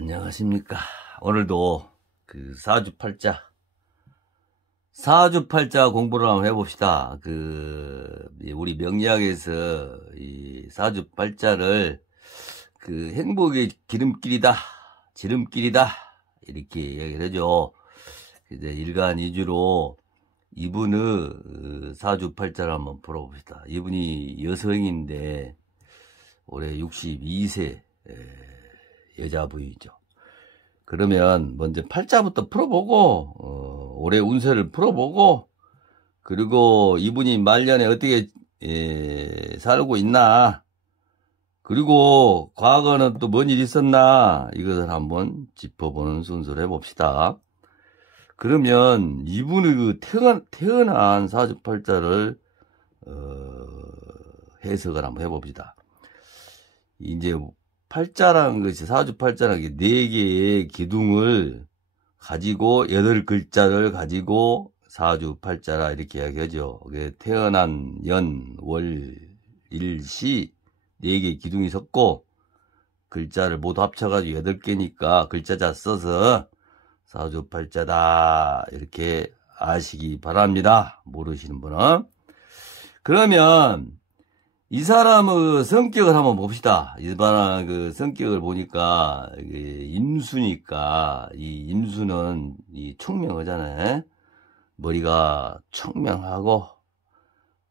안녕하십니까. 오늘도 그 사주팔자 공부를 한번 해봅시다. 우리 명리학에서 이 사주팔자를 행복의 지름길이다. 이렇게 이야기를 하죠. 이제 일간이주로 이분의 사주팔자를 한번 풀어봅시다. 이분이 여성인데 올해 62세 여자분이죠. 그러면 먼저 팔자부터 풀어보고 올해 운세를 풀어보고, 그리고 이분이 말년에 어떻게 살고 있나, 그리고 과거는 또 뭔 일이 있었나, 이것을 한번 짚어보는 순서를 해봅시다. 그러면 이분의 태어난 사주팔자를 해석을 한번 해봅시다. 이제 팔자라는 것이, 사주팔자라는 게 4개의 기둥을 가지고 8글자를 가지고 사주팔자라 이렇게 이야기하죠. 태어난 연, 월, 일, 시 4개의 기둥이 섰고, 글자를 모두 합쳐가지고 8개니까 글자자 써서 사주팔자다 이렇게 아시기 바랍니다. 모르시는 분은. 그러면 이 사람의 성격을 한번 봅시다. 일반한 성격을 보니까, 임수니까, 이 임수는 총명하잖아요. 머리가 총명하고,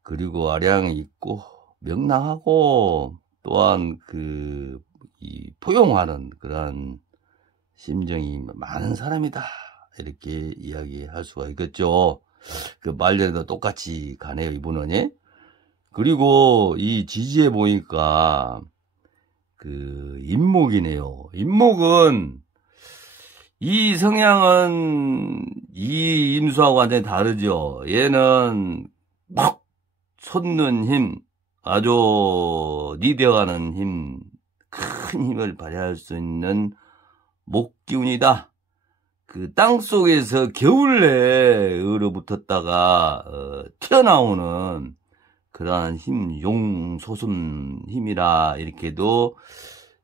그리고 아량이 있고, 명랑하고, 또한 포용하는 그런 심정이 많은 사람이다. 이렇게 이야기할 수가 있겠죠. 말년에도 똑같이 가네요, 이분은. 그리고 이 지지에 보니까 임목이네요. 임목은, 이 성향은 이 임수하고 완전히 다르죠. 얘는 막 솟는 힘, 아주 리드어가는 힘, 큰 힘을 발휘할 수 있는 목기운이다. 땅 속에서 겨울에 얼어붙었다가 튀어나오는 그러한 힘, 용솟음 힘이라 이렇게도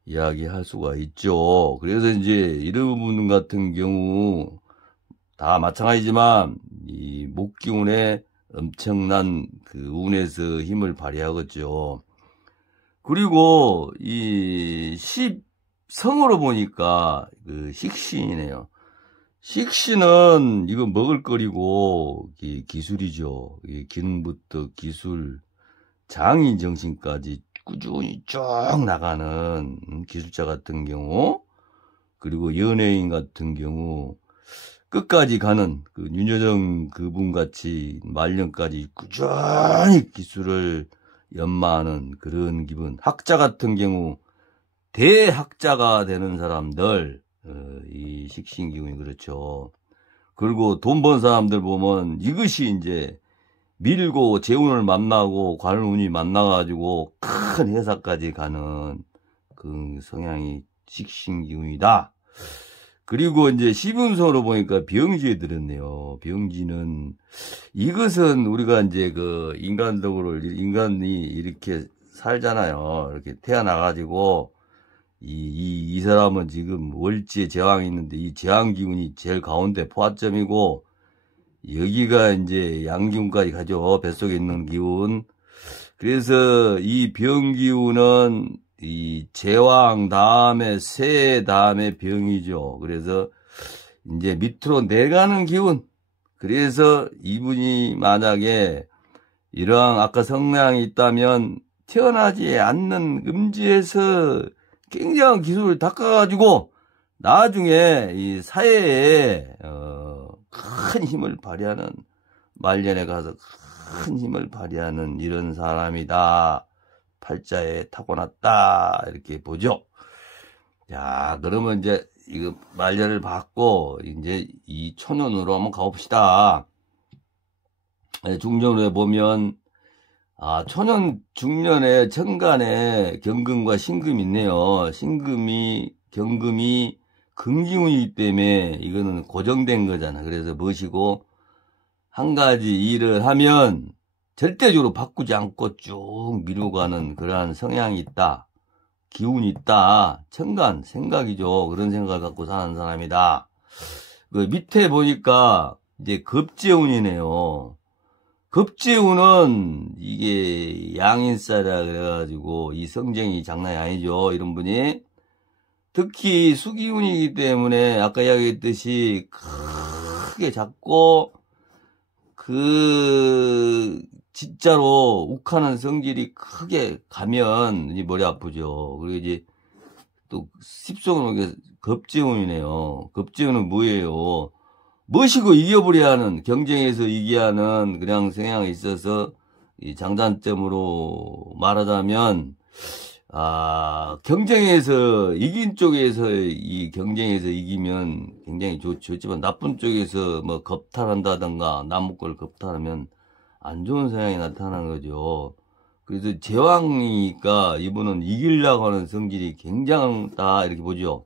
이야기할 수가 있죠. 그래서 이제 이런 분 같은 경우 다 마찬가지지만 이 목기운에 엄청난 운에서 힘을 발휘하겠죠. 그리고 이 성으로 보니까 식신이네요. 식신은 이거 먹을거리고 기술이죠. 기능부터 기술, 장인 정신까지 꾸준히 쭉 나가는 기술자 같은 경우, 그리고 연예인 같은 경우 끝까지 가는 윤여정 그분 같이 말년까지 꾸준히 기술을 연마하는 그런 기분. 학자 같은 경우 대학자가 되는 사람들, 이 식신기운이 그렇죠. 그리고 돈 번 사람들 보면 이것이 이제 밀고 재운을 만나고 관운이 만나가지고 큰 회사까지 가는 그 성향이 식신기운이다. 그리고 이제 시분성으로 보니까 병지에 들었네요. 병지는, 이것은 우리가 이제 인간적으로, 인간이 이렇게 살잖아요. 이렇게 태어나가지고, 이 사람은 지금 월지에 제왕이 있는데, 이 제왕 기운이 제일 가운데 포화점이고, 여기가 이제 양기운까지 가죠. 뱃속에 있는 기운. 그래서 이 병기운은 이 제왕 다음에 새 다음에 병이죠. 그래서 이제 밑으로 내가는 기운. 그래서 이분이 만약에 이러한 아까 성향이 있다면 태어나지 않는 음지에서 굉장한 기술을 닦아가지고 나중에 이 사회에 큰 힘을 발휘하는, 말년에 가서 큰 힘을 발휘하는 이런 사람이다. 팔자에 타고났다. 이렇게 보죠. 자, 그러면 이제 이거 말년을 받고 이제 이 초년으로 한번 가봅시다. 중년에 보면, 초년 중년에 천간에 경금과 신금이 있네요. 경금이 금기운이기 때문에 이거는 고정된 거잖아. 그래서 뭐시고, 한 가지 일을 하면 절대적으로 바꾸지 않고 쭉 미루고 가는 그러한 성향이 있다. 기운이 있다. 천간, 생각이죠. 그런 생각을 갖고 사는 사람이다. 그 밑에 보니까 이제 급재운이네요. 급재운은 이게 양인싸라 그래가지고 이 성쟁이 장난이 아니죠. 이런 분이. 특히 수기운이기 때문에 아까 이야기했듯이 크게 잡고 진짜로 욱하는 성질이 크게 가면 이 머리 아프죠. 그리고 이제 또 습성으로 급재운이네요. 급재운은 뭐예요? 멋이고 이겨버려야 하는, 경쟁에서 이겨야 하는 그냥 성향이 있어서 이 장단점으로 말하자면 경쟁에서 이긴 쪽에서 이 경쟁에서 이기면 굉장히 좋지만 나쁜 쪽에서 뭐 겁탈한다든가 남의 걸 겁탈하면 안 좋은 성향이 나타나는 거죠. 그래서 제왕이니까 이분은 이기려고 하는 성질이 굉장하다 이렇게 보죠.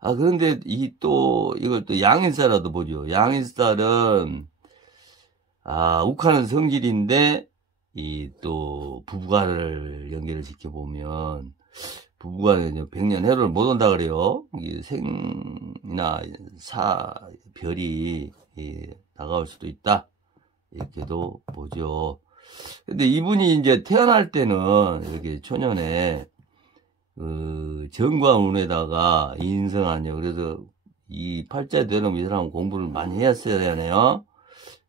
그런데 이걸 또 양인살라도 보죠. 양인살은 욱하는 성질인데 또 부부가를 연결을 시켜보면 부부가는 백년 해로를 못 온다 그래요. 생이나 별이 다가올 수도 있다 이렇게도 보죠. 근데 이분이 이제 태어날 때는 이렇게 초년에 정관운에다가 인성하냐. 그래서 이 팔자 되는 이 사람은 공부를 많이 했어야 하네요.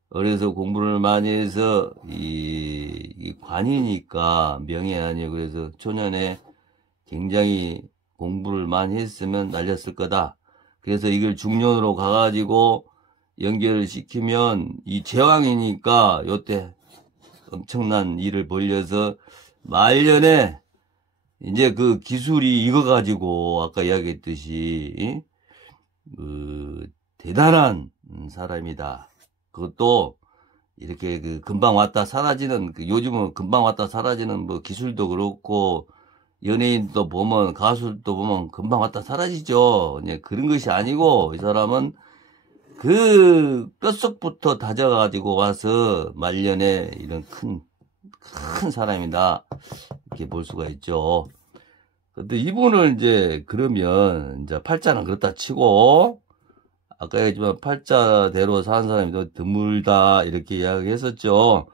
그래서 공부를 많이 해서 이 관이니까 명예하니 그래서 초년에 굉장히 공부를 많이 했으면 날렸을 거다. 그래서 이걸 중년으로 가가지고 연결을 시키면 이 제왕이니까 요때 엄청난 일을 벌려서 말년에 이제 그 기술이 익어가지고 아까 이야기했듯이 대단한 사람이다. 그것도 이렇게 금방 왔다 사라지는 요즘은 금방 왔다 사라지는 뭐 기술도 그렇고 연예인도 보면 가수도 보면 금방 왔다 사라지죠. 이제 그런 것이 아니고 이 사람은 그 뼛속부터 다져가지고 와서 말년에 이런 큰 사람이다 이렇게 볼 수가 있죠. 근데 이분을 이제 그러면 이제 팔자는 그렇다 치고 아까 얘기했지만 팔자대로 사는 사람이 더 드물다 이렇게 이야기했었죠.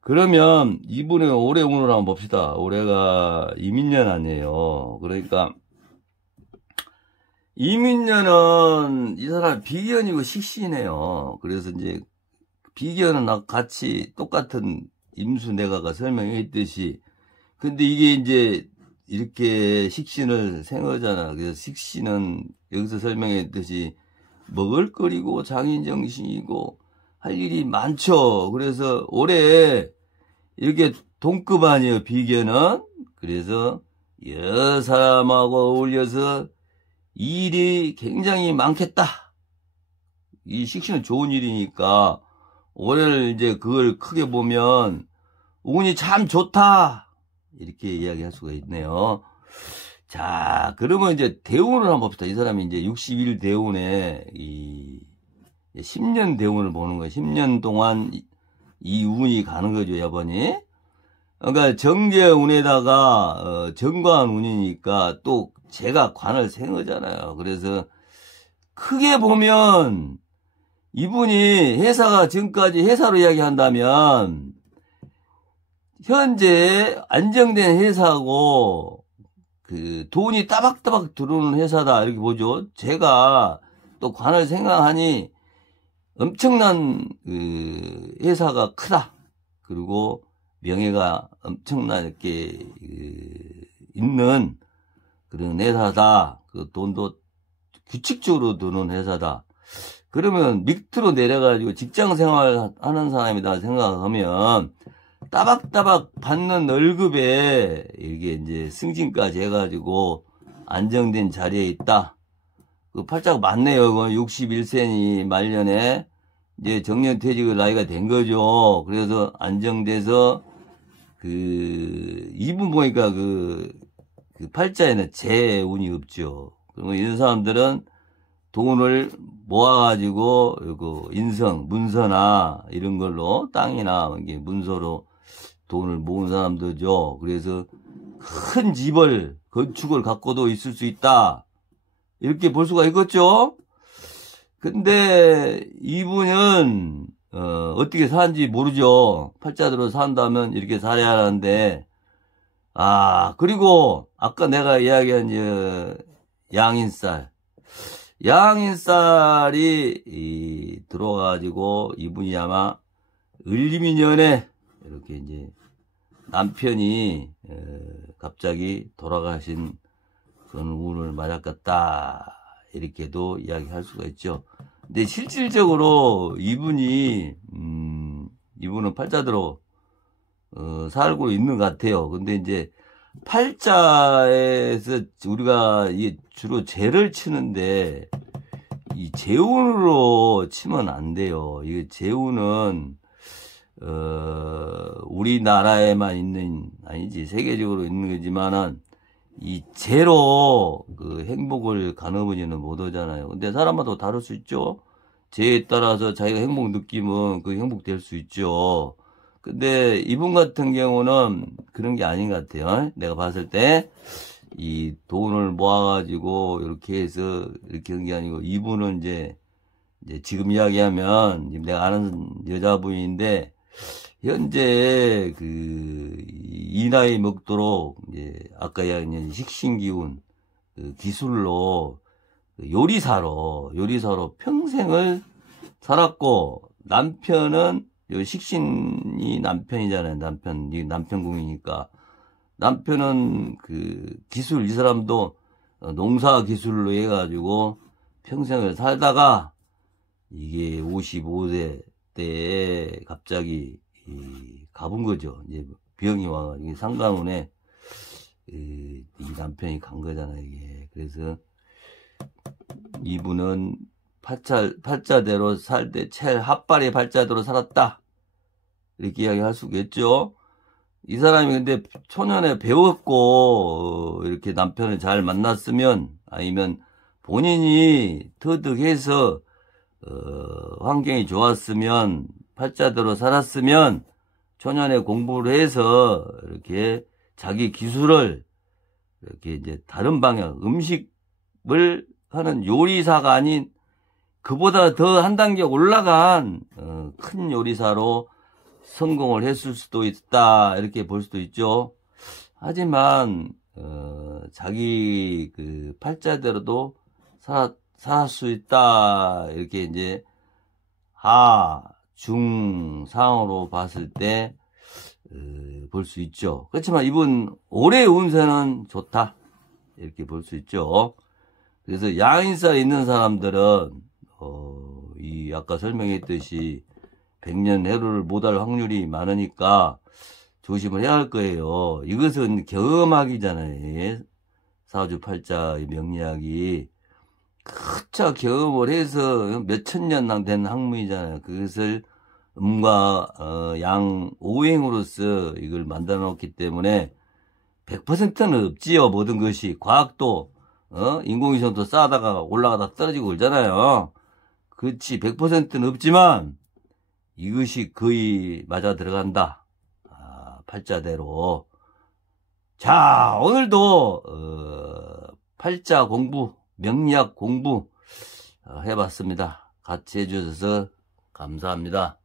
그러면 이분의 올해 운을 한번 봅시다. 올해가 이민년 아니에요. 그러니까 이민년은 이 사람 비견이고 식신이네요. 그래서 이제 비견은 같이 똑같은 임수내가가 설명했듯이 근데 이게 이제 이렇게 식신을 생하잖아. 그래서 식신은 여기서 설명했듯이 먹을거리고 장인정신이고 할 일이 많죠. 그래서 올해 이렇게 동급 아니에요. 비견은. 그래서 여러 사람하고 어울려서 일이 굉장히 많겠다. 이 식신은 좋은 일이니까 올해를 이제 그걸 크게 보면 운이 참 좋다 이렇게 이야기할 수가 있네요. 자, 그러면 이제 대운을 한번 봅시다. 이 사람이 이제 60일 대운에 10년 대운을 보는 거예요. 10년 동안 이 운이 가는 거죠, 여번이. 그러니까 정계운에다가 정관운이니까 또 제가 관을 생하잖아요. 그래서 크게 보면 이분이 회사가 지금까지 회사로 이야기한다면 현재 안정된 회사고 돈이 따박따박 들어오는 회사다 이렇게 보죠. 제가 또 관을 생각하니 엄청난 회사가 크다. 그리고 명예가 엄청나게 있는 그런 회사다. 그 돈도 규칙적으로 드는 회사다. 그러면 밑으로 내려가지고 직장 생활 하는 사람이다 생각하면 따박따박 받는 월급에 이게 이제 승진까지 해가지고 안정된 자리에 있다. 그 팔자가 맞네요. 61세니 말년에 이제 정년퇴직을 나이가 된 거죠. 그래서 안정돼서 이분 보니까 그 팔자에는 재운이 없죠. 그러면 이런 사람들은 돈을 모아가지고 인성, 문서나 이런 걸로 땅이나 문서로 돈을 모은 사람들죠. 그래서 큰 집을 건축을 갖고도 있을 수 있다. 이렇게 볼 수가 있겠죠? 근데 이분은 어떻게 사는지 모르죠. 팔자대로 산다면 이렇게 살아야 하는데, 그리고 아까 내가 이야기한 양인살이 들어가지고 이분이 아마 을림인연에 이렇게 이제 남편이 갑자기 돌아가신 그런 운을 맞았겠다, 이렇게도 이야기할 수가 있죠. 근데 실질적으로 이분은 팔자대로 살고 있는 것 같아요. 근데 이제 팔자에서 우리가 이게 주로 재를 치는데, 이 재운으로 치면 안 돼요. 이게 재운은 우리나라에만 있는, 아니지, 세계적으로 있는 거지만은 이 재로 그 행복을 가늠하지는 못하잖아요. 근데 사람마다 다를 수 있죠. 재에 따라서 자기가 행복 느끼면 그 행복 될 수 있죠. 근데 이분 같은 경우는 그런 게 아닌 것 같아요. 내가 봤을 때 이 돈을 모아가지고 이렇게 해서 이렇게 한 게 아니고, 이분은 이제 지금 이야기하면 내가 아는 여자분인데, 현재 이 나이 먹도록 이제 아까 이야기한 식신기운 기술로 요리사로 평생을 살았고, 남편은 식신이 남편이잖아요. 남편궁이니까. 남편은 기술, 이 사람도 농사 기술로 해가지고 평생을 살다가 이게 55세 때에 갑자기 가본 거죠. 이제 병이 와가지고 상간운에 이 남편이 간 거잖아요, 이게. 그래서 이분은 팔자대로 살 때 제일 핫발의 팔자대로 살았다, 이렇게 이야기할 수가 있죠. 이 사람이 근데 초년에 배웠고 이렇게 남편을 잘 만났으면, 아니면 본인이 터득해서 환경이 좋았으면, 팔자대로 살았으면, 초년에 공부를 해서 이렇게 자기 기술을 이렇게 이제 다른 방향, 음식을 하는 요리사가 아닌 그보다 더 한 단계 올라간 큰 요리사로 성공을 했을 수도 있다, 이렇게 볼 수도 있죠. 하지만 자기 팔자대로도 살 수 있다, 이렇게 이제 중상으로 봤을 때 볼 수 있죠. 그렇지만 이분 올해 운세는 좋다, 이렇게 볼 수 있죠. 그래서 양인살이 있는 사람들은 이 아까 설명했듯이 100년 해로를 못할 확률이 많으니까 조심을 해야 할 거예요. 이것은 경험학이잖아요. 사주팔자의 명리학이 그차 경험을 해서 몇천 년 된 학문이잖아요. 그것을 음과 양 오행으로서 이걸 만들어 놓기 때문에 100%는 없지요. 모든 것이. 과학도 인공위성도 쌓다가 올라가다 떨어지고 그러잖아요. 그렇지, 100%는 없지만 이것이 거의 맞아 들어간다, 팔자대로. 자, 오늘도 팔자 공부, 명리학 공부 해봤습니다. 같이 해주셔서 감사합니다.